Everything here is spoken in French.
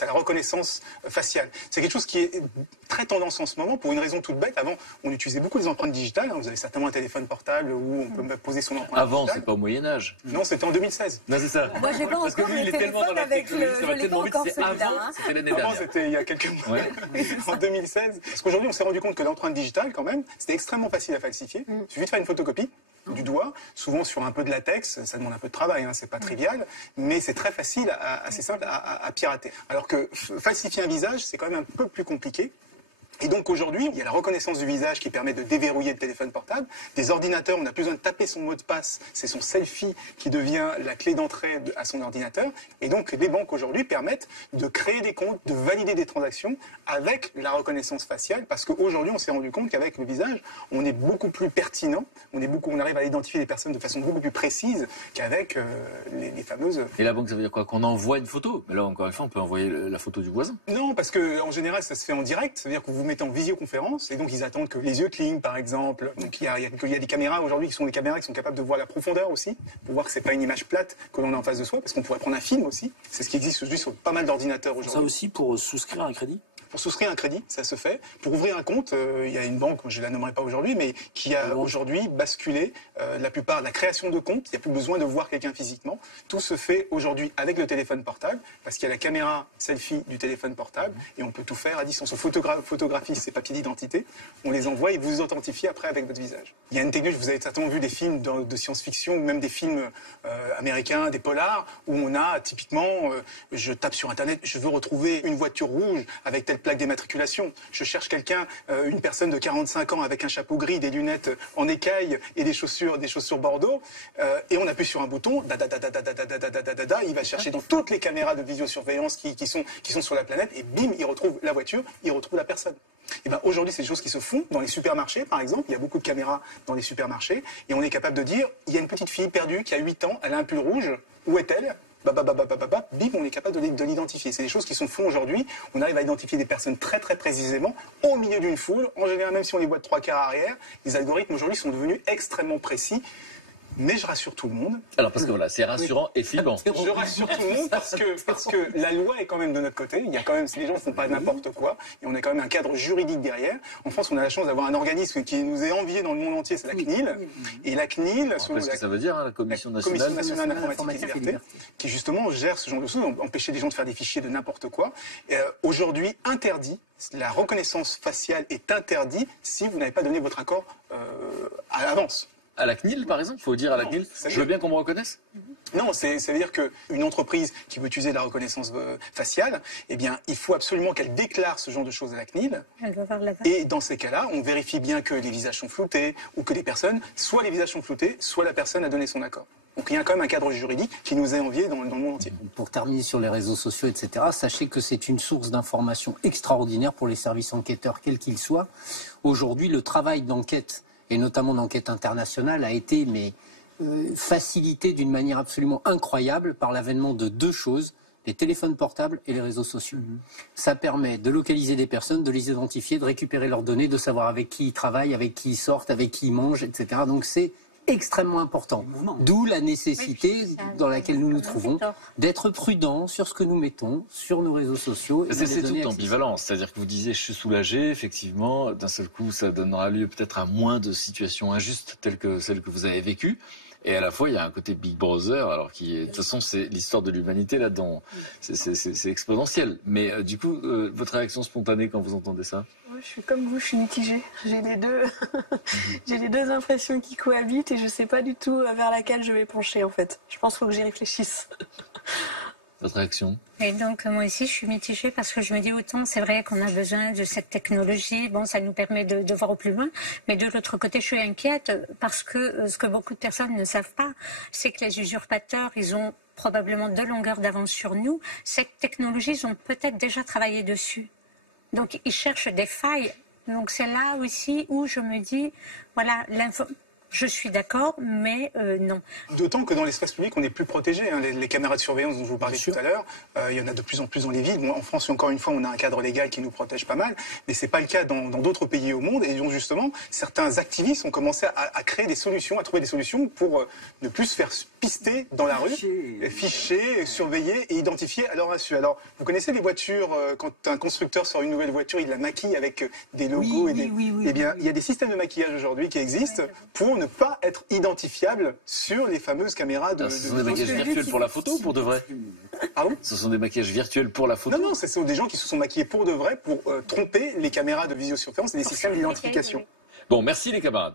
c'est la reconnaissance faciale. C'est quelque chose qui est très tendance en ce moment pour une raison toute bête. Avant, on utilisait beaucoup les empreintes digitales. Vous avez certainement un téléphone portable où on peut poser son empreinte Avant, digitale. c'est pas au Moyen-Âge. Non, c'était en 2016. Non, c'est ça. Moi, j'ai pas Parce que encore lui, il le est tellement dans téléphone la avec le... technologie, Je l'ai pas encore c'est celui-là. avant, Hein. c'était l'année Avant, dernière. c'était il y a quelques mois, Ouais. en 2016. Parce qu'aujourd'hui, on s'est rendu compte que l'empreinte digitale, quand même, c'était extrêmement facile à falsifier. Il suffit de faire une photocopie du doigt, souvent sur un peu de latex, ça demande un peu de travail, hein, c'est pas trivial, mais c'est très facile, assez simple à pirater. Alors que falsifier un visage, c'est quand même un peu plus compliqué. Et donc aujourd'hui, il y a la reconnaissance du visage qui permet de déverrouiller le téléphone portable. Des ordinateurs, on n'a plus besoin de taper son mot de passe. C'est son selfie qui devient la clé d'entrée à son ordinateur. Et donc les banques aujourd'hui permettent de créer des comptes, de valider des transactions avec la reconnaissance faciale. Parce qu'aujourd'hui, on s'est rendu compte qu'avec le visage, on est beaucoup plus pertinent. On arrive à identifier les personnes de façon beaucoup plus précise qu'avec les fameuses... Et la banque, ça veut dire quoi? Qu'on envoie une photo? Mais là, encore une fois, on peut envoyer la photo du voisin. Non, parce qu'en général, ça se fait en direct. C'est-à-dire que vous mettez en visioconférence et donc ils attendent que les yeux clignent, par exemple. Donc il y a des caméras aujourd'hui qui sont des caméras qui sont capables de voir la profondeur aussi, pour voir que c'est pas une image plate que l'on a en face de soi, parce qu'on pourrait prendre un film aussi. C'est ce qui existe aujourd'hui sur pas mal d'ordinateurs aujourd'hui. Ça aussi pour souscrire un crédit? Pour souscrire un crédit, ça se fait. Pour ouvrir un compte, il y a une banque, je ne la nommerai pas aujourd'hui, mais qui a aujourd'hui basculé la plupart de la création de comptes. Il n'y a plus besoin de voir quelqu'un physiquement. Tout se fait aujourd'hui avec le téléphone portable, parce qu'il y a la caméra selfie du téléphone portable, et on peut tout faire à distance. On photographie ses papiers d'identité, on les envoie et vous vous authentifiez après avec votre visage. Il y a une technique, vous avez certainement vu des films de science-fiction, ou même des films américains, des polars, où on a typiquement, je tape sur Internet, je veux retrouver une voiture rouge avec telle plaque d'immatriculation. Je cherche quelqu'un, une personne de 45 ans avec un chapeau gris, des lunettes en écaille et des chaussures bordeaux, et on appuie sur un bouton, il va chercher dans toutes les caméras de visiosurveillance qui sont sur la planète, et bim, il retrouve la voiture, il retrouve la personne. Et ben aujourd'hui, c'est des choses qui se font dans les supermarchés, par exemple. Il y a beaucoup de caméras dans les supermarchés, et on est capable de dire, il y a une petite fille perdue qui a 8 ans, elle a un pull rouge, où est-elle? Bim, on est capable de l'identifier. C'est des choses qui sont faites aujourd'hui. On arrive à identifier des personnes très très précisément au milieu d'une foule. En général, même si on les voit de 3/4 arrière, les algorithmes aujourd'hui sont devenus extrêmement précis. Mais je rassure tout le monde. Alors parce que voilà, c'est rassurant et flippant. Je rassure tout le monde parce que la loi est quand même de notre côté. Il y a quand même, les gens ne font pas n'importe quoi, et on a quand même un cadre juridique derrière. En France, on a la chance d'avoir un organisme qui nous est envié dans le monde entier, c'est la CNIL. Et la CNIL, Qu'est-ce que ça veut dire, hein, la Commission nationale d'informatique et liberté, qui justement gère ce genre de choses, empêcher les gens de faire des fichiers de n'importe quoi. Aujourd'hui, interdit. La reconnaissance faciale est interdite si vous n'avez pas donné votre accord à l'avance. À la CNIL, par exemple, il faut dire à la CNIL, je veux bien qu'on me reconnaisse? Non, ça veut dire qu'une entreprise qui veut utiliser la reconnaissance faciale, eh bien, il faut absolument qu'elle déclare ce genre de choses à la CNIL. Elle doit avoir la Et dans ces cas-là, on vérifie bien que les visages sont floutés ou que les personnes, soit les visages sont floutés, soit la personne a donné son accord. Donc il y a quand même un cadre juridique qui nous est envié dans le monde entier. Pour terminer sur les réseaux sociaux, etc., sachez que c'est une source d'information extraordinaire pour les services enquêteurs, quels qu'ils soient. Aujourd'hui, le travail d'enquête, et notamment d'enquête internationale, a été facilité d'une manière absolument incroyable par l'avènement de deux choses, les téléphones portables et les réseaux sociaux. Ça permet de localiser des personnes, de les identifier, de récupérer leurs données, de savoir avec qui ils travaillent, avec qui ils sortent, avec qui ils mangent, etc. Donc c'est extrêmement important. D'où la nécessité dans laquelle nous nous trouvons d'être prudents sur ce que nous mettons sur nos réseaux sociaux. C'est toute ambivalence. C'est-à-dire que vous disiez, je suis soulagé, effectivement, d'un seul coup, ça donnera lieu peut-être à moins de situations injustes telles que celles que vous avez vécues. Et à la fois, il y a un côté Big Brother, alors de toute façon, c'est l'histoire de l'humanité là-dedans. C'est exponentiel. Mais du coup, votre réaction spontanée quand vous entendez ça? Je suis comme vous, je suis mitigée. J'ai les deux, j'ai les deux impressions qui cohabitent et je ne sais pas du tout vers laquelle je vais pencher en fait. Je pense qu'il faut que j'y réfléchisse. Votre réaction? Et donc moi aussi je suis mitigée parce que je me dis autant c'est vrai qu'on a besoin de cette technologie, bon ça nous permet de voir au plus loin, mais de l'autre côté je suis inquiète parce que ce que beaucoup de personnes ne savent pas, c'est que les usurpateurs ils ont probablement 2 longueurs d'avance sur nous. Cette technologie ils ont peut-être déjà travaillé dessus. Donc ils cherchent des failles. Donc c'est là aussi où je me dis, voilà, Je suis d'accord, mais non. D'autant que dans l'espace public, on est plus protégé. Hein. Les caméras de surveillance dont je vous parlais tout à l'heure, il y en a de plus en plus dans les villes. Bon, en France, encore une fois, on a un cadre légal qui nous protège pas mal, mais c'est pas le cas dans d'autres pays au monde. Et donc justement, certains activistes ont commencé à créer des solutions, à trouver des solutions pour ne plus se faire pister dans la rue, ficher, surveiller et identifier à leur insu. Alors, vous connaissez les voitures, quand un constructeur sort une nouvelle voiture, il la maquille avec des logos et des... Eh bien, il y a des systèmes de maquillage aujourd'hui qui existent pour ne pas être identifiable sur les fameuses caméras de... Ce sont des maquillages virtuels pour la photo ou pour de vrai? Pardon? Ce sont des maquillages virtuels pour la photo? Non, ce sont des gens qui se sont maquillés pour de vrai pour tromper les caméras de visiosurveillance et les systèmes d'identification. Bon, merci les camarades.